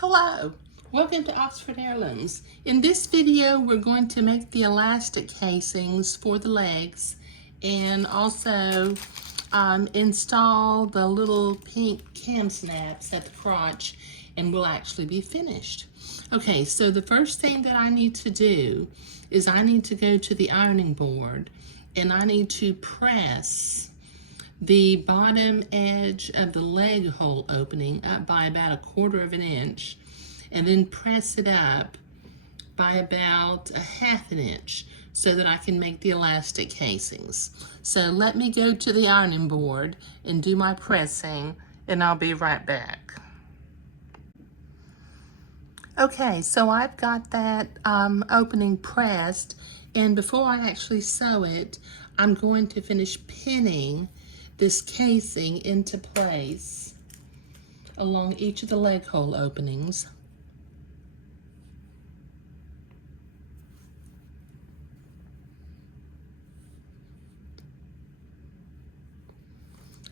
Hello, welcome to Oxford Heirlooms. In this video, we're going to make the elastic casings for the legs and also install the little pink cam snaps at the crotch, and we'll actually be finished. Okay, so the first thing that I need to do is I need to go to the ironing board and I need to press the bottom edge of the leg hole opening up by about 1/4 of an inch, and then press it up by about 1/2 an inch so that I can make the elastic casings. So let me go to the ironing board and do my pressing, and I'll be right back. Okay, so I've got that opening pressed, and before I actually sew it, I'm going to finish pinning this casing into place along each of the leg hole openings.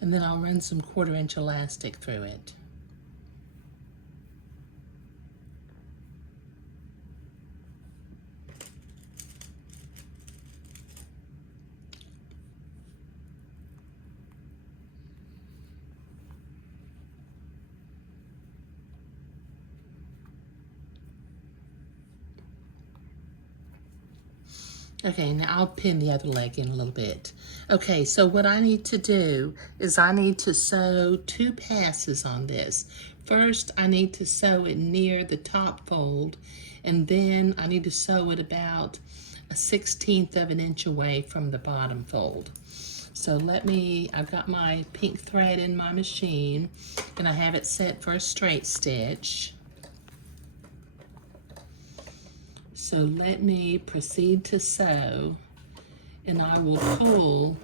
And then I'll run some 1/4 inch elastic through it. Okay, now I'll pin the other leg in a little bit. Okay, so what I need to do is I need to sew 2 passes on this. First, I need to sew it near the top fold, and then I need to sew it about 1/16 of an inch away from the bottom fold. So I've got my pink thread in my machine, and I have it set for a straight stitch. So let me proceed to sew, and I will pull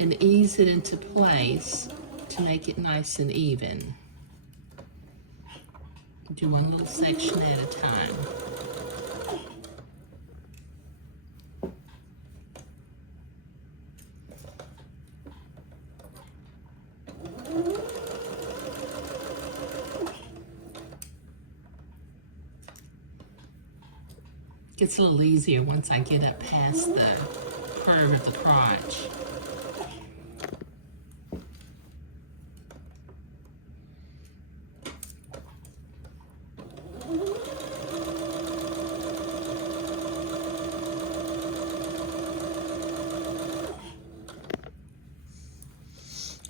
and ease it into place to make it nice and even. Do one little section at a time. Gets a little easier once I get up past the curve of the crotch.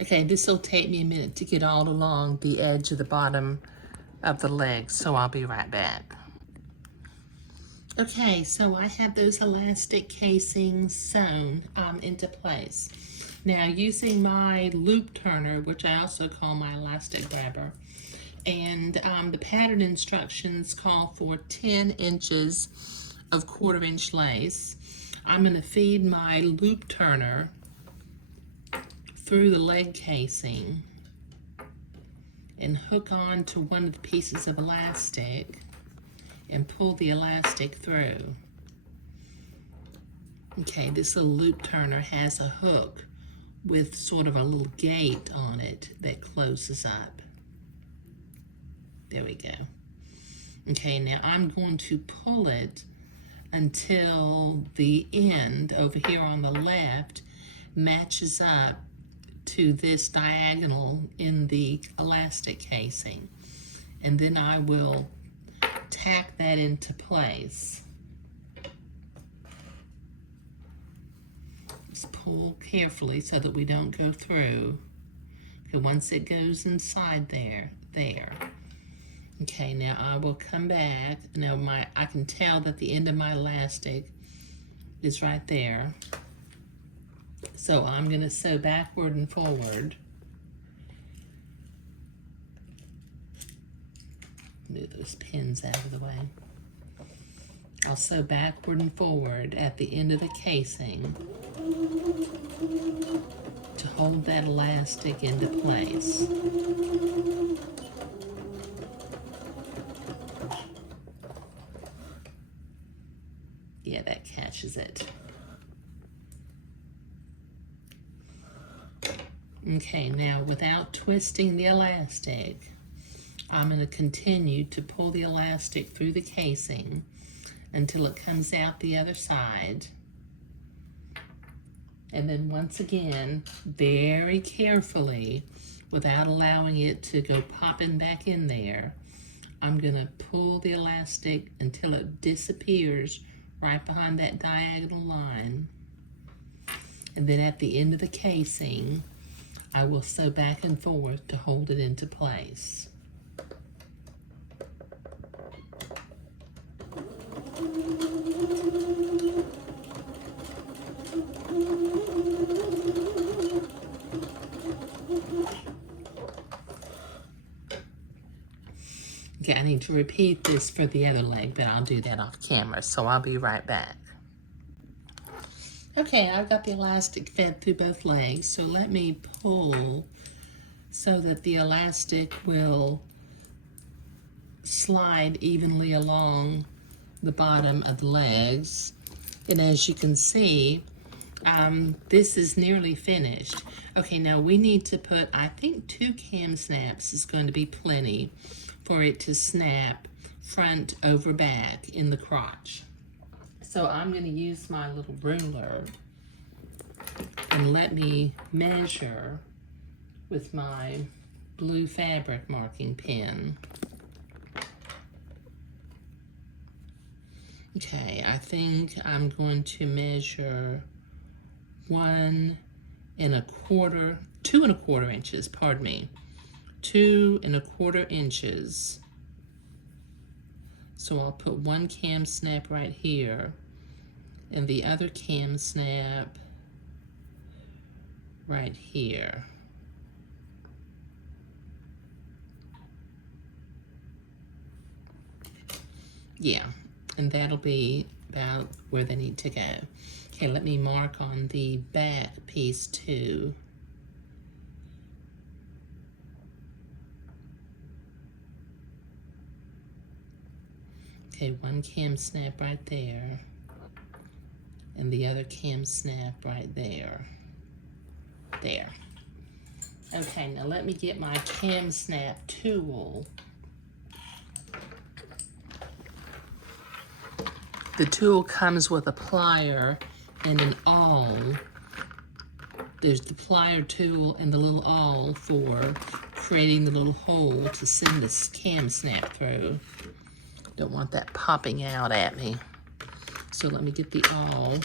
Okay, this will take me a minute to get all along the edge of the bottom of the leg, so I'll be right back. Okay, so I have those elastic casings sewn into place. Now, using my loop turner, which I also call my elastic grabber, and the pattern instructions call for 10 inches of 1/4 inch lace, I'm going to feed my loop turner through the leg casing and hook on to one of the pieces of elastic and pull the elastic through. Okay, this little loop turner has a hook with sort of a little gate on it that closes up. There we go. Okay, now I'm going to pull it until the end over here on the left matches up to this diagonal in the elastic casing. And then I will tack that into place. Just pull carefully so that we don't go through. Okay, once it goes inside there. Okay, now I will come back. Now I can tell that the end of my elastic is right there. So I'm going to sew backward and forward. Move those pins out of the way. I'll sew backward and forward at the end of the casing to hold that elastic into place. Yeah, that catches it. Okay, now without twisting the elastic, I'm going to continue to pull the elastic through the casing until it comes out the other side. And then once again, very carefully, without allowing it to go popping back in there, I'm going to pull the elastic until it disappears right behind that diagonal line. And then at the end of the casing, I will sew back and forth to hold it into place. Okay, I need to repeat this for the other leg, but I'll do that off camera, so I'll be right back. Okay, I've got the elastic fed through both legs, so let me pull so that the elastic will slide evenly along the bottom of the legs. And as you can see, this is nearly finished. Okay, now we need to put, I think 2 cam snaps is going to be plenty for it to snap front over back in the crotch. So I'm going to use my little ruler and let me measure with my blue fabric marking pen. Okay, I think I'm going to measure 2 1/4 inches, pardon me, 2 1/4 inches. So I'll put 1 cam snap right here and the other cam snap right here. Yeah, and that'll be about where they need to go. Okay, let me mark on the back piece too. Okay, 1 cam snap right there, and the other cam snap right there. There. Okay, now let me get my cam snap tool. The tool comes with a plier and an awl. There's the plier tool and the little awl for creating the little hole to send this cam snap through. Don't want that popping out at me. So let me get the awl,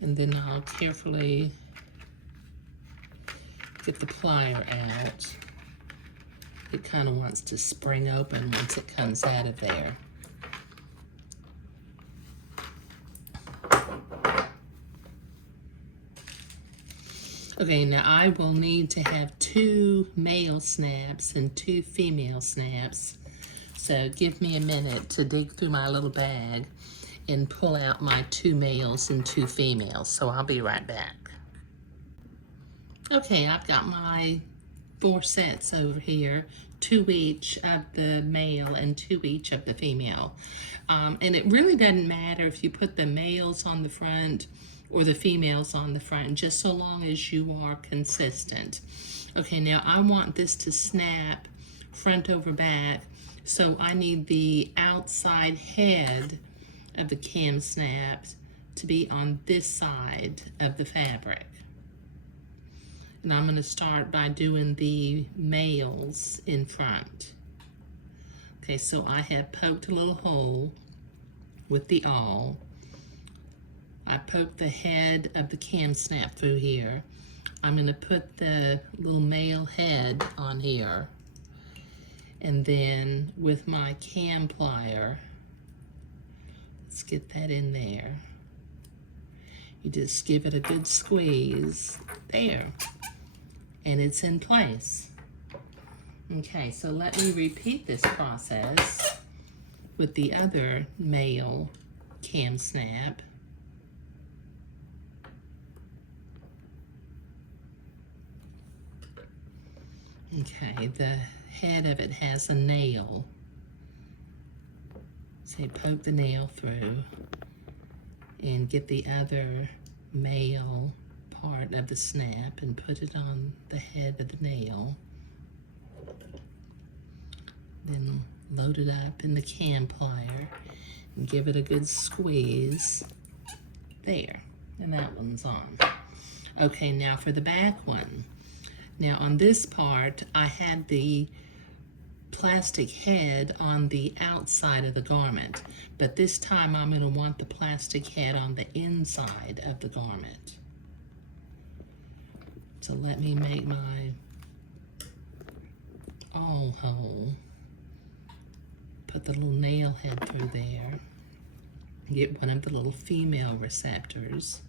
and then I'll carefully get the plier out. It kind of wants to spring open once it comes out of there. Okay, now I will need to have 2 male snaps and 2 female snaps. So give me a minute to dig through my little bag and pull out my 2 males and 2 females. So I'll be right back. Okay, I've got my 4 sets over here, 2 each of the male and 2 each of the female. And it really doesn't matter if you put the males on the front or the females on the front, just so long as you are consistent. Okay, now I want this to snap front over back, so I need the outside head of the cam snaps to be on this side of the fabric. And I'm going to start by doing the males in front. Okay, so I have poked a little hole with the awl. I poked the head of the cam snap through here. I'm going to put the little male head on here. And then with my cam plier, let's get that in there. You just give it a good squeeze. There. And it's in place. Okay, so let me repeat this process with the other male cam snap. Okay, the head of it has a nail. So you poke the nail through and get the other male part of the snap and put it on the head of the nail. Then load it up in the cam plier and give it a good squeeze. There, and that one's on. Okay, now for the back one. Now on this part, I had the plastic head on the outside of the garment, but this time I'm going to want the plastic head on the inside of the garment. So let me make my awl hole. Put the little nail head through there. Get one of the little female receptors.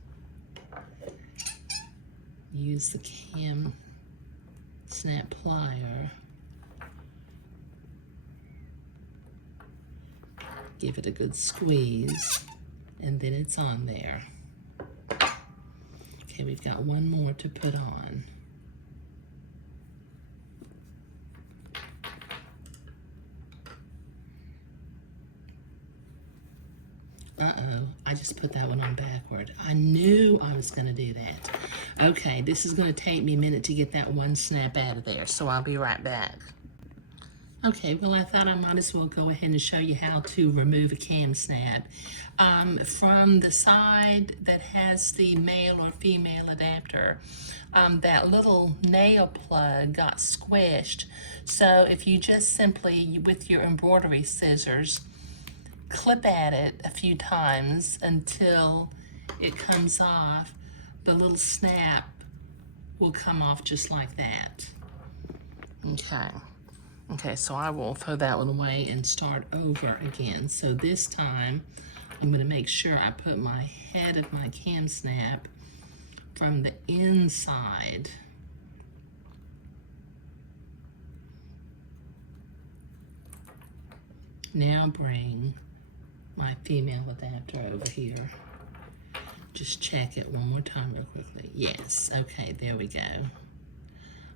Use the cam snap plier. Give it a good squeeze, and then it's on there. Okay, we've got one more to put on. Uh-oh, I just put that one on backward. I knew I was gonna do that. Okay, this is gonna take me a minute to get that one snap out of there, so I'll be right back. Okay, well, I thought I might as well go ahead and show you how to remove a cam snap. From the side that has the male or female adapter, that little nail plug got squished. So if you just simply, with your embroidery scissors, clip at it a few times until it comes off, the little snap will come off just like that. Okay, so I will throw that one away and start over again. So this time, I'm gonna make sure I put my head of my cam snap from the inside. Now bring my female adapter over here. Just check it one more time real quickly. Yes, okay, there we go.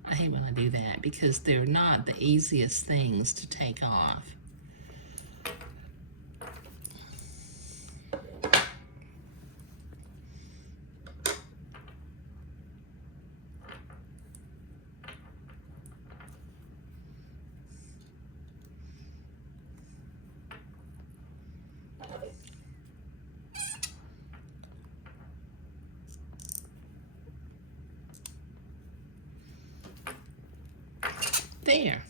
I hate when I do that because they're not the easiest things to take off. There.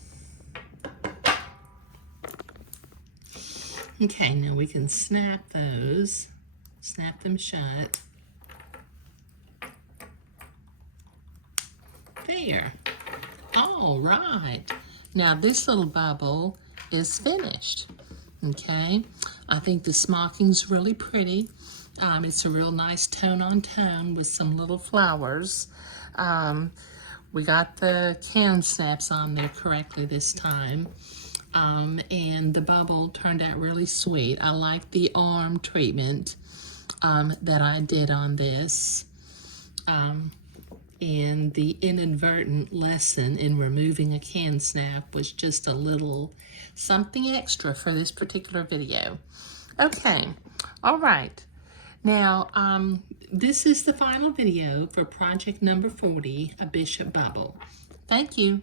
Okay, now we can snap those, snap them shut. There. All right. Now this little bubble is finished. Okay, I think the smocking's really pretty. It's a real nice tone on tone with some little flowers. We got the cam snaps on there correctly this time. And the bubble turned out really sweet. I like the arm treatment that I did on this. And the inadvertent lesson in removing a cam snap was just a little something extra for this particular video. Okay, all right. Now, this is the final video for project number 40, a bishop bubble. Thank you.